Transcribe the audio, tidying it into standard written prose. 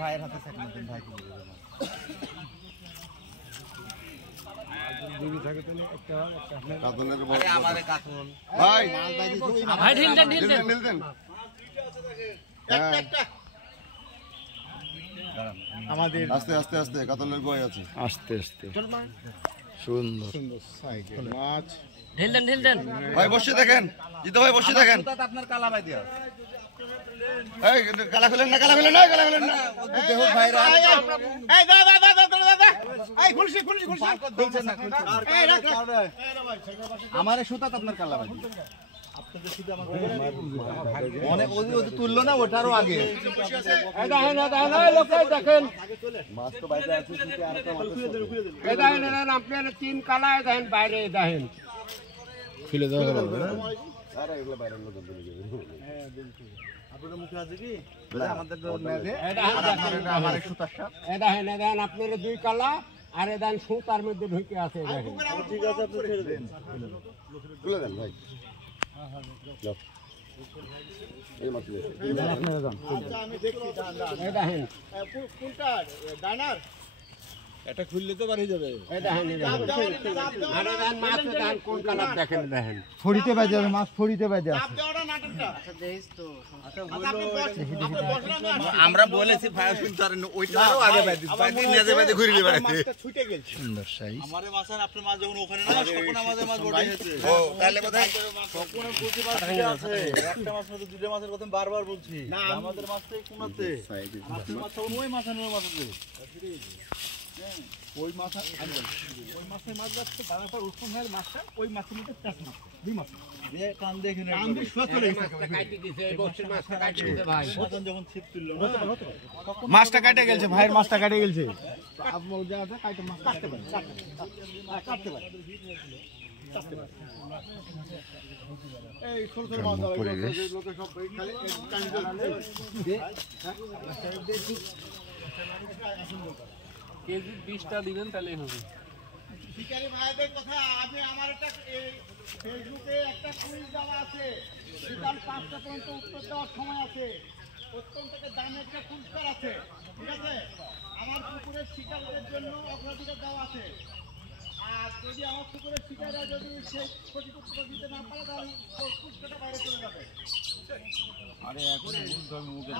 ভাইয়ের হাতে থাকবেন ভাই আমাদের আস্তে আস্তে আস্তে কাতলের গোয় আছে আস্তে আস্তে সুন্দর সুন্দর সাইকেল মাছ ঢেল দেন ভাই বসে দেখেন জিতু ভাই বসে দেখেন আপনার কালা ভাই দিয়া এই কালা খুলেন না দেখো ভাইরা এই দাদা এই খুলছি এই রাখ আমারে সুতাত আপনার কালা ভাই আপনাদের সুতা আমাকে অনেক ওই তুললো না ওটারও আগে এই দেখেন লোক দেখেন মাছ তো বাইরে আছে সুতে আর একটা মাছ এই দেখেন আপনারা তিন কালা দেখেন বাইরে দেখেন খুলে দাও আরে এগুলো বাইরে লোক বলে যাবে হ্যাঁ বিলকুল আপনাদের মুখে আছে কি আমাদের তো নেদে এটা আমারে সুতার সাথে এটা দেখেন আপনারা দুই কালা আর এদান সুতার মধ্যে ঢুকে আছে দেখেন ঠিক আছে আপনি ছেড়ে দেন খুলে দেন ভাই যাও এই মাছ আপনারা যান আচ্ছা আমি দেখছি এই দেখেন কোনটা ডাইনার এটা খুললে তো বাড়ি যাবে এই দেখেন আরে দেখেন মাছ দেখেন কোন কালার দেখেন ফড়িতে বাজে মাছ ফড়িতে বাজে আছে আচ্ছা দেখিস তো আচ্ছা আমরা বলেছি ভাই শুনতার ওইটারও আগে বাজে নেজে বাজে ঘুরে নিয়ে বাড়াইতে মাছটা ছুটে গেছে সুন্দর সাইজ আমারে মাছ আর আপনার মাছ যখন ওখানে না তখন আমাদের মাছ বড় হয়েছে ও তাহলে কোথায় তখন বুঝি মাছ আছে একটা মাছ মধ্যে দুটো মাছের কথা বারবার বলছি আমাদের মাছটাই কোনাতে আপনার মাছ ওই মাছ আর ওই মাছ আছে ওই মাছ ওই মাছের মাছ যাচ্ছে বাবার পর উৎপন্ন হয় মাছটা ওই মাছের মধ্যে চাষ মাছ দুই মাছ যে কান দেখে কান দিয়ে শুয়ে চলে গেছে কাটি দিয়েছে এই বছর মাছটা কাটি দিয়েছে ভাই মতন যখন ছিপ তুললো মাছটা কেটে গেছে ভাইয়ের মাছটা কেটে গেছে আপনি ওই জায়গাতে কাটে মাছ কাটতে পারেন কাটতে পারেন এই ছোট ছোট মাছ লোকে সব খালি কান দিয়ে কেজি 20টা দিবেন তাহলেই হবে শিকারী ভাইদের কথা আমি আমার একটা ফেসবুকে একটা কুইজ দেওয়া আছে বিকাল 5টা পর্যন্ত উত্তর দেওয়ার সময় আছে অত্যন্ত দামি একটা পুরস্কার আছে ঠিক আছে আমার পুকুরের শিকারীদের জন্য অগ্রাধিকার দেওয়া আছে আর যদি আমার পুকুরের শিকারীরা যদি সেই ক্ষতিপূরণ দিতে না পারে তাহলে পুরস্কারটা বাইরে চলে যাবে আরে এখন মুখে